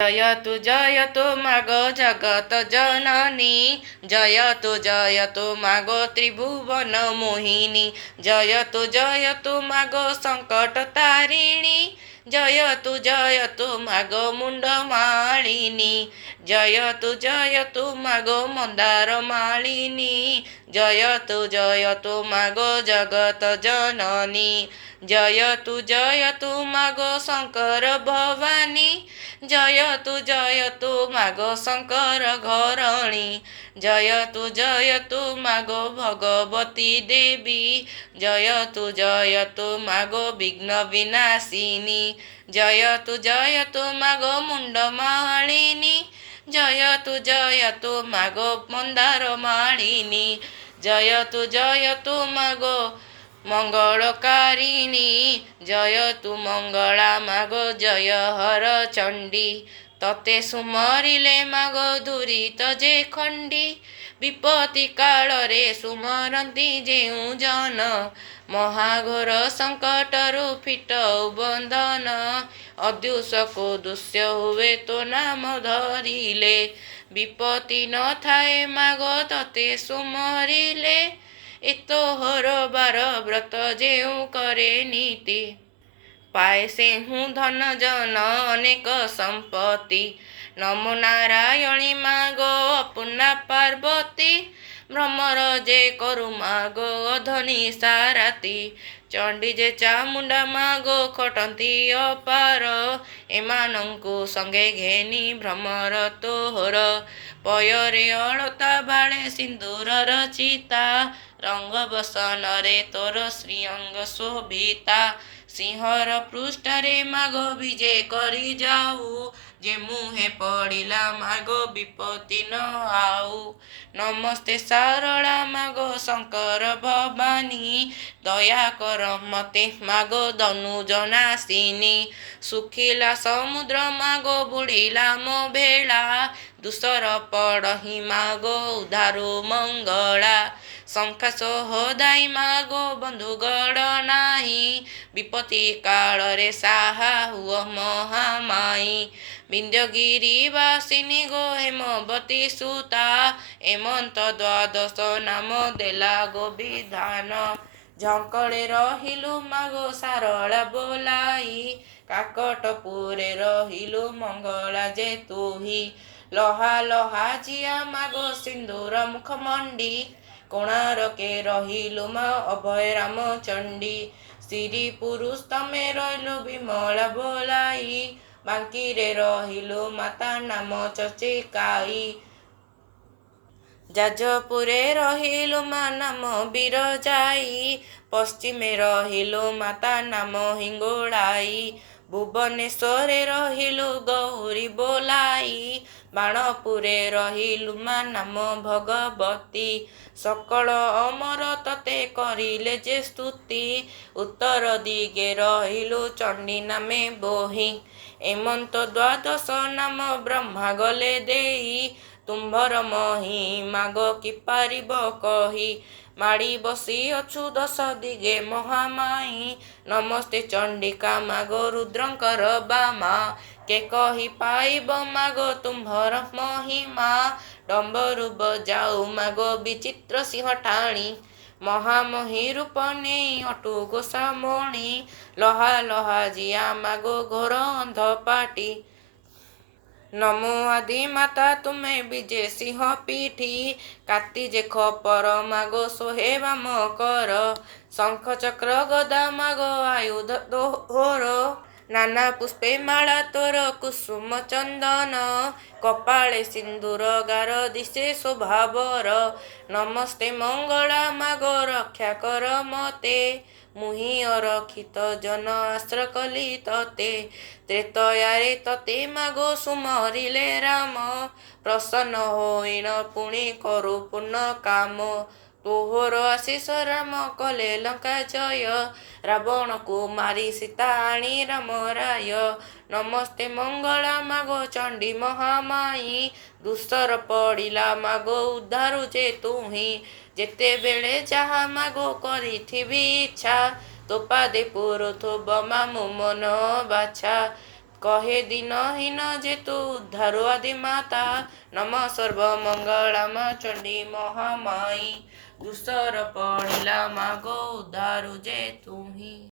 जयतु मागो जगत जननी जयतु मागो त्रिभुवन मोहिनी जयतु मागो संकट तारिणी जयतु मागो मुंड मालिनी जयतु मागो मंदार मालिनी जयतु मागो जगत जननी जयतु मागो शंकर भवानी जयतु मागो शंकर घरणी जयतु मागो भगवती देवी जयतु मागो विघ्न विनाशिनी जयतु मागो मुंड मालिनी जयतु मागो मंदार मालिनी जयतु मागो मंगलकारिणी जयतु मंगला मागो जय हर चंडी तते सुमरिले मागो दुरित जे खंडी विपत्ति काल रे सुमरंती जेउ जन महाघोर संकटरु फिटौ बंधन अदृश्य दुष्य हुए तो नाम धरिले विपत्ति न थाए मागो तते सुमरिले एतोहर बार व्रत जेउ करे नीति पाए से हूँ धन जन अनेक संपत्ति नमो नारायणी मागो अपना पार्वती भ्रमर जे करु मागो अधनी साराती चंडी जे चामुंडा मागो खटंती अपार एमानंकु संगे घेनी भ्रमर तोहर पयरे अलता बाळे सिंदूर रचिता रंग बसन रे तोर श्रीअंग शोभिता सिंहर पृष्ठरे मागो विजे करी जाऊ जे मुहे पड़िला मागो विपत्ति न आऊ नमस्ते सारला मागो शंकर भवानी दया कर मते मागो धनुज नासिनी सुखिला समुद्र मागो बुड़िला मो भेला दूसर पड़ही मागो उधारो मंगला शंखा सोहदाई मागो बंधुगढ़ नाही विपत्ति काल रे साहा हुआ महामाई विंध्यगिरी वासिनी गो हेमवती सुता एमंत द्वादश नाम देला गो विधान झंकड़े रहिलु मागो सारला बोलाई काकटपुरे रहिलु मंगला जे तुही लहा लहा जिया मागो सिंदूर मुखमंडी कोणारके रहिलु मा अभय राम चंडी श्री पुरुष तमे रहिलु विमला बोलाई बांकीरे रहिलु माता नाम चचिकाई जाजपुरे रहिलु मा नाम बिरजाई पश्चिमे रहिलु माता नाम हिंगोलाई भुवनेश्वरे रहिलु गौरी बोलाई बाणपुरे रहिलु मा नाम भगवती सकल अमर तते करिले जे स्तुति उत्तर दिगे रहिलु चंडी नामे बोही एमंत द्वादश नाम ब्रह्मा गले देई तुम्भर मही मागो कि पारिब कही माड़ी बसी अछु दश दिगे महामाई नमस्ते चंडिका मागो रुद्रंकर बामा के कही पाइब मागो तुम्भर महिमा डम्बरु बजाऊ मागो विचित्र सिंह ठाणी महामही रूप नहीं अटु गोसामणी लहा लहा जिया मागो घोर अंध पाटी नमो आदि माता तुम्हें विजय सिंह पीठी काती जे खपर मागो सोहे वाम कर शंख चक्र गदा मागो आयुध दोहर नाना पुष्पे माला तोर कुसुम चंदन कपाळे सिंदूर गार दिशे शोभावर नमस्ते मंगला मागो रक्षा कर मते मुहि अरक्षित जन आश्र कली तते त्रेतयारे तते मागो सुमरिले राम प्रसन्न होइन पुणी करु पुण्य काम तोहर आशीष राम कले लंका जय रावण को मारी सीता आणी राम राय नमस्ते मंगला मागो चंडी महामाई दुस्तर पड़िला मागो उद्धारु जे तुही जेते बेले जहा मागो करिथिबी इच्छा तो पादे पुरुथुब मामु मन बाछा କହେ ଦିନହୀନ ଯେତୁ ଉଦ୍ଧାର ଆଦି ମାତା ନମ ସର୍ବମଙ୍ଗଳା ମା ଚଣ୍ଡୀ ମହାମାଇ ଦୁସର ପଡ଼ିଲା ମାଗୋ ଉଦ୍ଧାରୁ ଯେ ତୁହି।